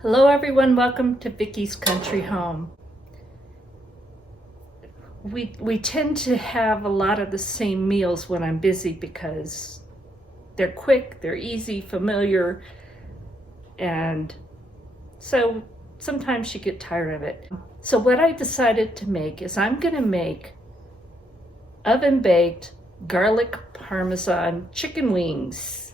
Hello everyone, welcome to Vickie's Country Home. We tend to have a lot of the same meals when I'm busy because they're quick, they're easy, familiar, and so sometimes you get tired of it. So what I decided to make is I'm gonna make oven-baked garlic Parmesan chicken wings.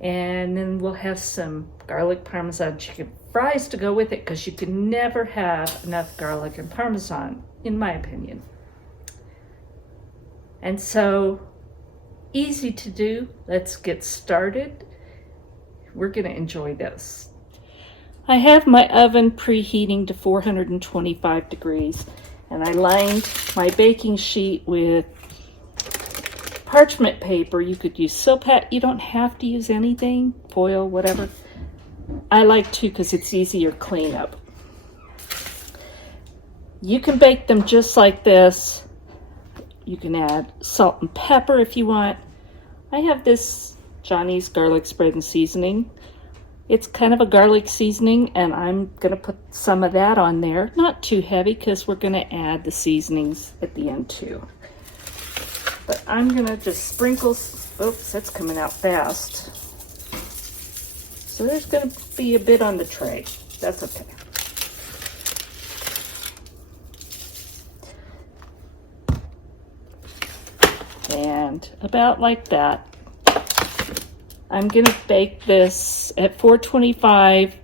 And then we'll have some garlic Parmesan chicken fries to go with it because you can never have enough garlic and Parmesan, in my opinion. And so, easy to do. Let's get started. We're going to enjoy this. I have my oven preheating to 425 degrees, and I lined my baking sheet with parchment paper. You could use silk hat. You don't have to use anything, foil, whatever. I like to because it's easier cleanup. You can bake them just like this. You can add salt and pepper if you want. I have this Johnny's garlic spread and seasoning. It's kind of a garlic seasoning, and I'm going to put some of that on there. Not too heavy because we're going to add the seasonings at the end too. But I'm going to just sprinkle, oops, that's coming out fast. So there's going to be a bit on the tray. That's okay. And about like that. I'm going to bake this at 425,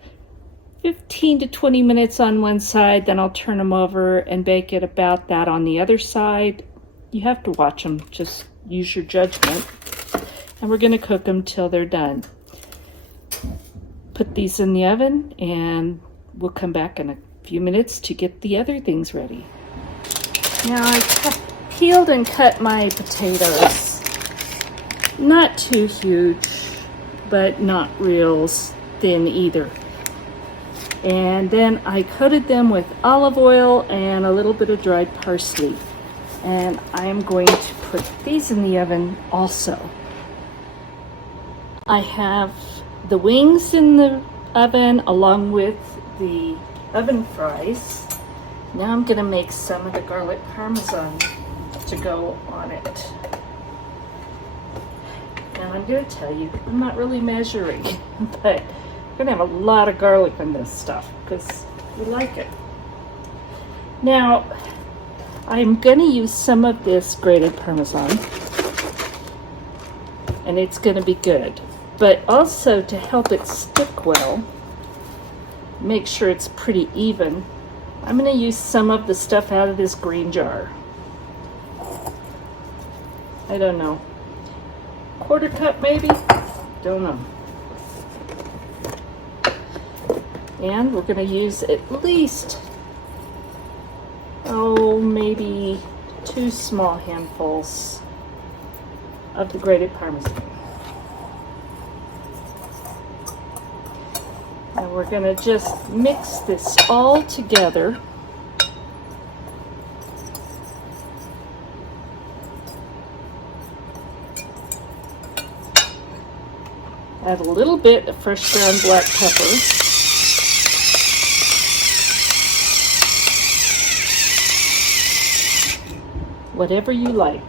15 to 20 minutes on one side, then I'll turn them over and bake it about that on the other side. You have to watch them, just use your judgment. And we're going to cook them till they're done. Put these in the oven and we'll come back in a few minutes to get the other things ready. Now I peeled and cut my potatoes. Not too huge, but not real thin either. And then I coated them with olive oil and a little bit of dried parsley. And I am going to put these in the oven also. I have the wings in the oven along with the oven fries. Now I'm going to make some of the garlic Parmesan to go on it. Now I'm going to tell you, I'm not really measuring, but I'm going to have a lot of garlic in this stuff because we like it. Now, I'm going to use some of this grated Parmesan, and it's going to be good. But also to help it stick well, make sure it's pretty even, I'm going to use some of the stuff out of this green jar. I don't know. Quarter cup maybe? Don't know. And we're going to use at least maybe 2 small handfuls of the grated Parmesan. And we're going to just mix this all together. Add a little bit of fresh ground black pepper. Whatever you like.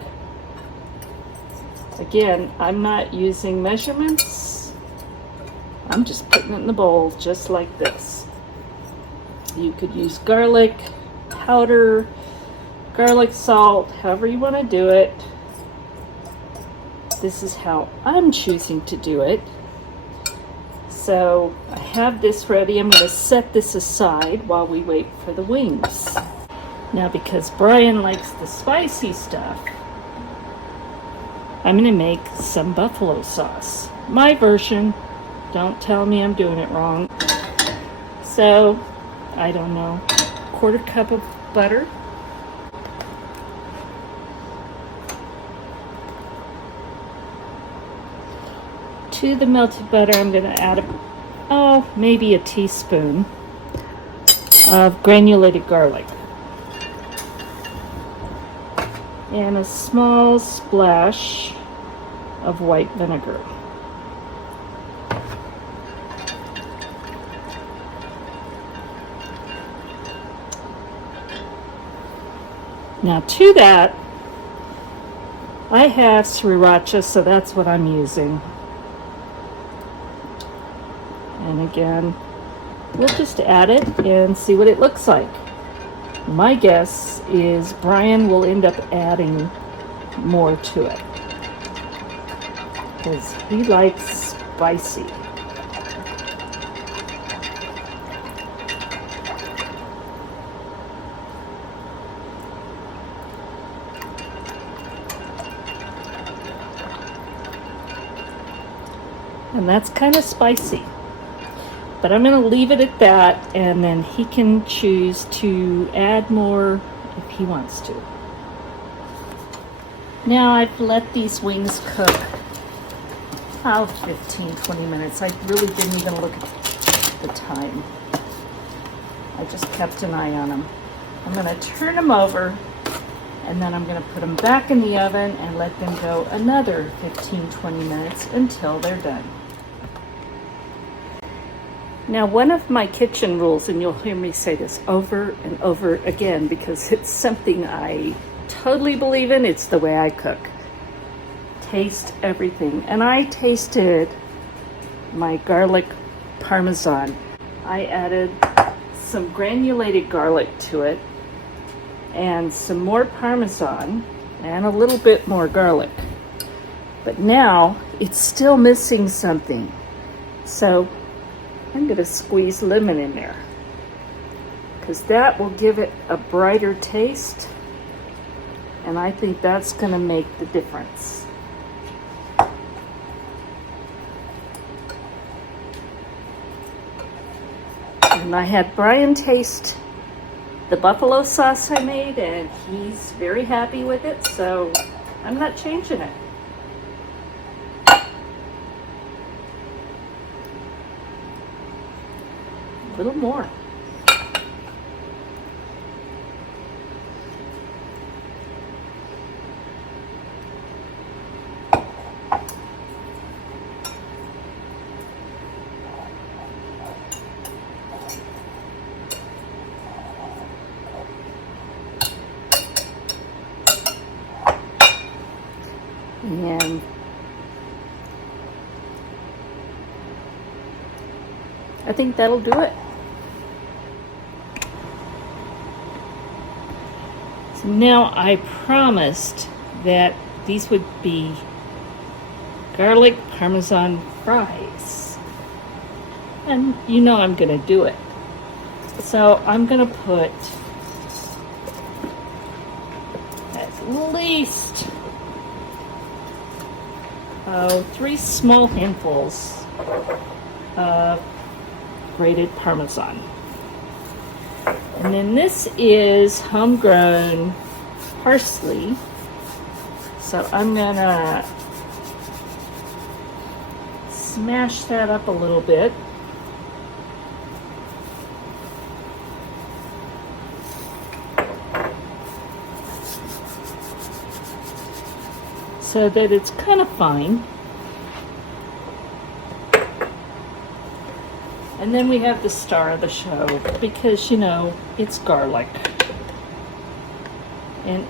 Again, I'm not using measurements. I'm just putting it in the bowl just like this. You could use garlic powder, garlic salt, however you want to do it. This is how I'm choosing to do it. So I have this ready. I'm going to set this aside while we wait for the wings. Now, because Brian likes the spicy stuff, I'm going to make some buffalo sauce. My version. Don't tell me I'm doing it wrong. So, I don't know, quarter cup of butter. To the melted butter, I'm going to add maybe a teaspoon of granulated garlic. And a small splash of white vinegar. Now to that, I have sriracha, so that's what I'm using. And again, we'll just add it and see what it looks like. My guess is Brian will end up adding more to it because he likes spicy. And that's kind of spicy. But I'm going to leave it at that, and then he can choose to add more if he wants to. Now I've let these wings cook about 15-20 minutes. I really didn't even look at the time. I just kept an eye on them. I'm going to turn them over, and then I'm going to put them back in the oven and let them go another 15-20 minutes until they're done. Now, one of my kitchen rules, and you'll hear me say this over and over again because it's something I totally believe in, it's the way I cook. Taste everything. And I tasted my garlic Parmesan. I added some granulated garlic to it and some more Parmesan and a little bit more garlic. But now it's still missing something. So I'm going to squeeze lemon in there because that will give it a brighter taste, and I think that's going to make the difference. And I had Brian taste the buffalo sauce I made, and he's very happy with it, so I'm not changing it. A little more. And I think that'll do it. So now I promised that these would be garlic Parmesan fries. And you know I'm going to do it. So I'm going to put at least 3 small handfuls of grated Parmesan. And then this is homegrown parsley. So I'm gonna smash that up a little bit. So that it's kind of fine. And then we have the star of the show because, you know, it's garlic. And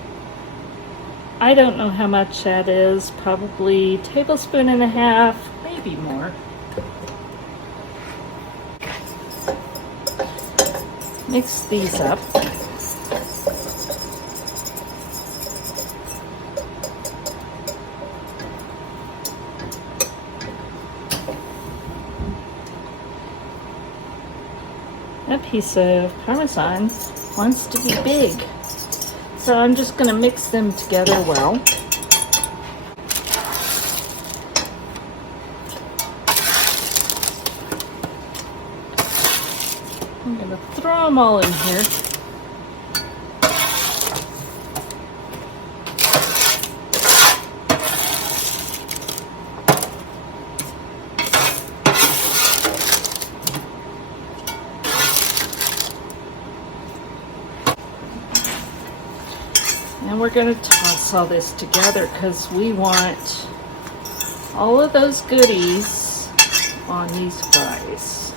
I don't know how much that is, probably 1.5 tablespoons, maybe more. Mix these up. That piece of Parmesan wants to be big. So I'm just going to mix them together well. I'm going to throw them all in here. And we're going to toss all this together because we want all of those goodies on these fries.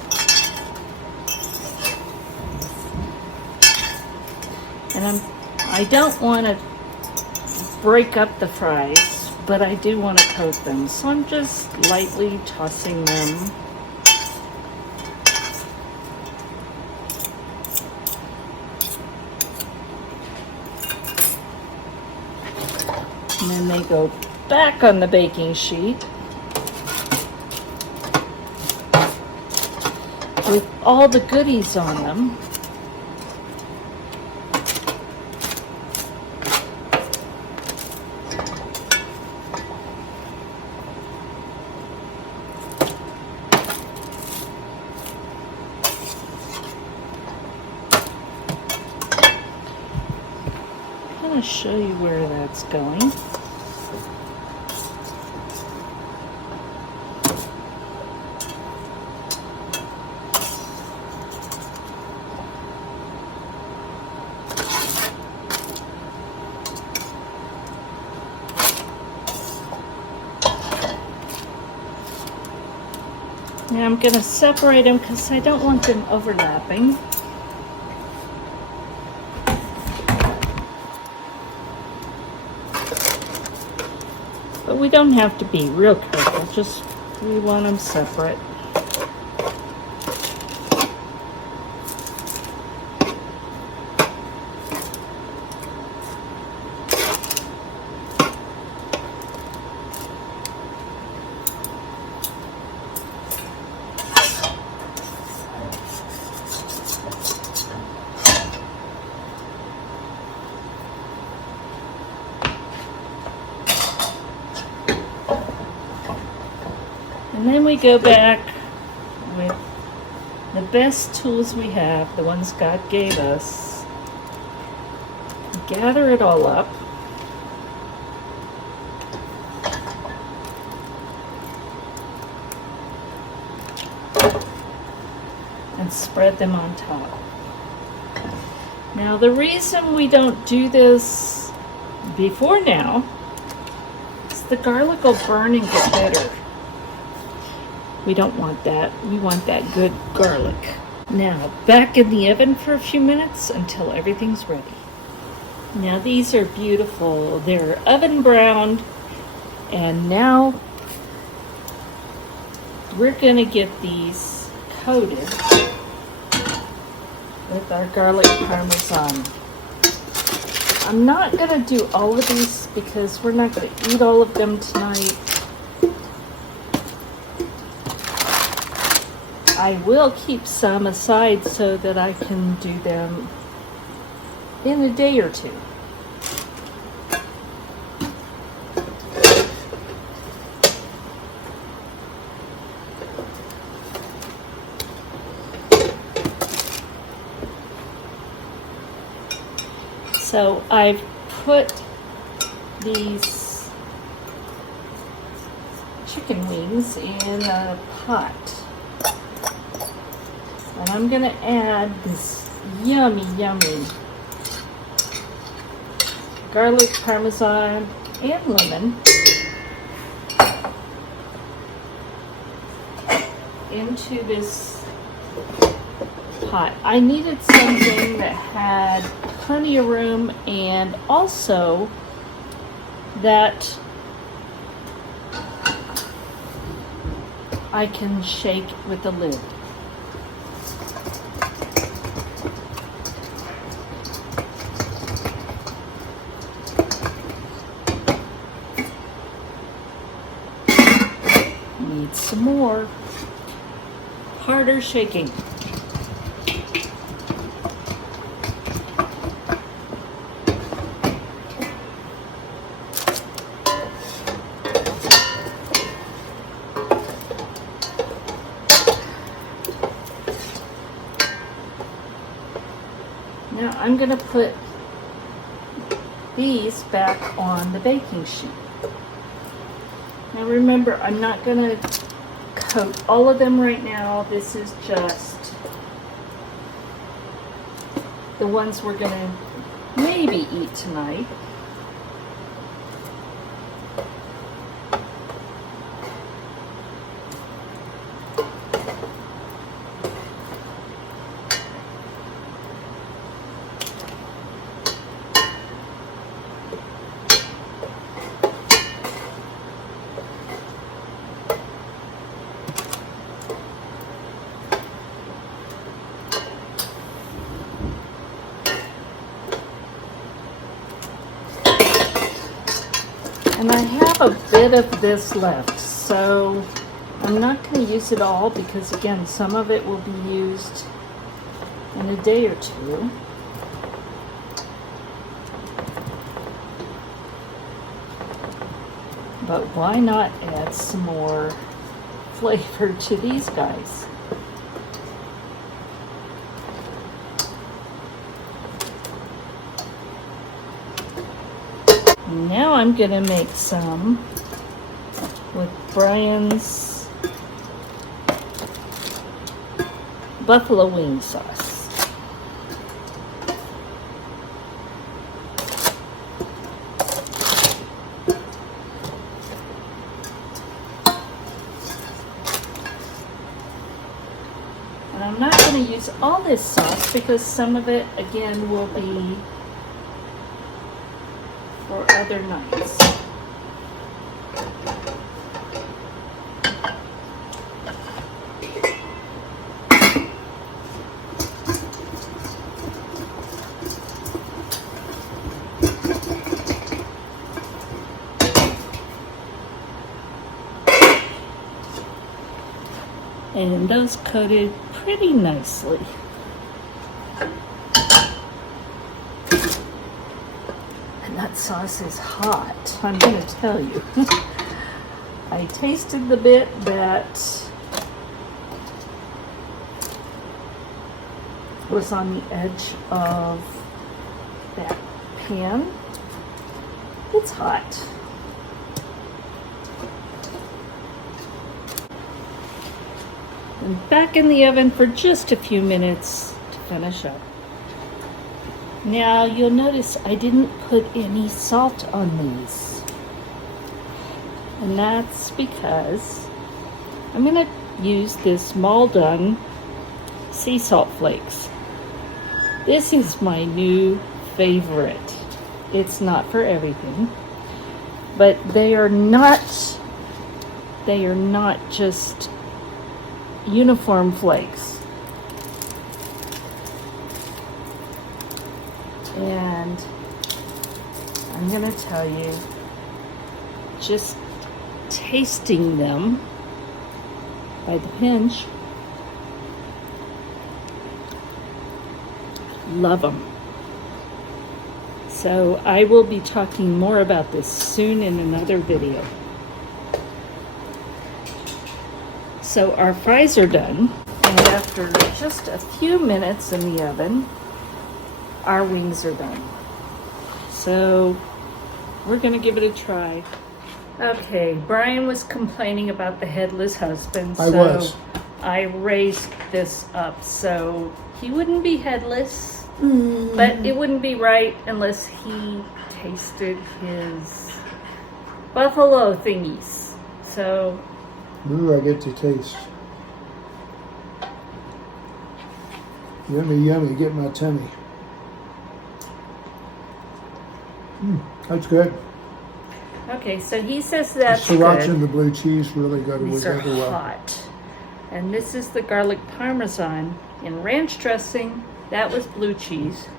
And I don't want to break up the fries, but I do want to coat them. So I'm just lightly tossing them. And then they go back on the baking sheet with all the goodies on them. I'm going to show you where that's going. Now I'm going to separate them because I don't want them overlapping. But we don't have to be real careful, just we want them separate. And then we go back with the best tools we have, the ones God gave us. Gather it all up. And spread them on top. Now the reason we don't do this before now is the garlic will burn and get bitter. We don't want that. We want that good garlic. Now, back in the oven for a few minutes until everything's ready. Now, these are beautiful. They're oven browned. And now, we're going to get these coated with our garlic parmesan. I'm not going to do all of these because we're not going to eat all of them tonight. I will keep some aside so that I can do them in a day or two. So I've put these chicken wings in a pot. And I'm going to add this yummy, yummy garlic parmesan and lemon into this pot. I needed something that had plenty of room and also that I can shake with the lid. Need some more harder shaking. Now I'm going to put these back on the baking sheet. Now remember, I'm not going to coat all of them right now. This is just the ones we're going to maybe eat tonight. And I have a bit of this left, so I'm not going to use it all because, again, some of it will be used in a day or two. But why not add some more flavor to these guys? Now I'm gonna make some with Brian's buffalo wing sauce. And I'm not gonna use all this sauce because some of it, again, will be for other nights. And those coated pretty nicely. And that sauce is hot, I'm going to tell you. I tasted the bit that was on the edge of that pan. It's hot. And back in the oven for just a few minutes to finish up. Now you'll notice I didn't put any salt on these. And that's because I'm going to use this Maldon sea salt flakes. This is my new favorite. It's not for everything, but they are not just uniform flakes. And I'm going to tell you, just tasting them by the pinch, love them. So I will be talking more about this soon in another video. So our fries are done, and after just a few minutes in the oven, our wings are done. So we're gonna give it a try. Okay, Brian was complaining about the headless husband, so I raised this up so he wouldn't be headless, but it wouldn't be right unless he tasted his buffalo thingies. So ooh, I get to taste. Yummy, yummy, get my tummy. That's good. okay, so he says that's The sriracha good. and the blue cheese really go These are together well. hot. And this is the garlic parmesan in ranch dressing. That was blue cheese.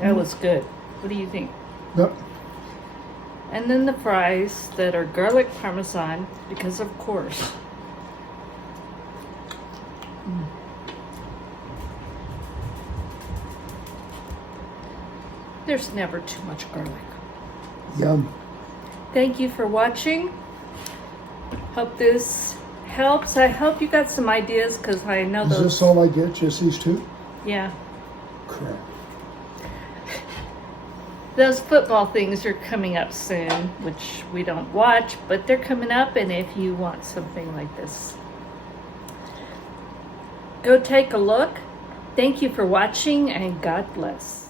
That was good. What do you think? Yep. And then the fries that are garlic parmesan, because of course. There's never too much garlic. Yum. Thank you for watching. Hope this helps. I hope you got some ideas because I know Is those. this all I get? Just these two? Yeah. Crap. Those football things are coming up soon, which we don't watch, but they're coming up, and if you want something like this, go take a look. Thank you for watching, and God bless.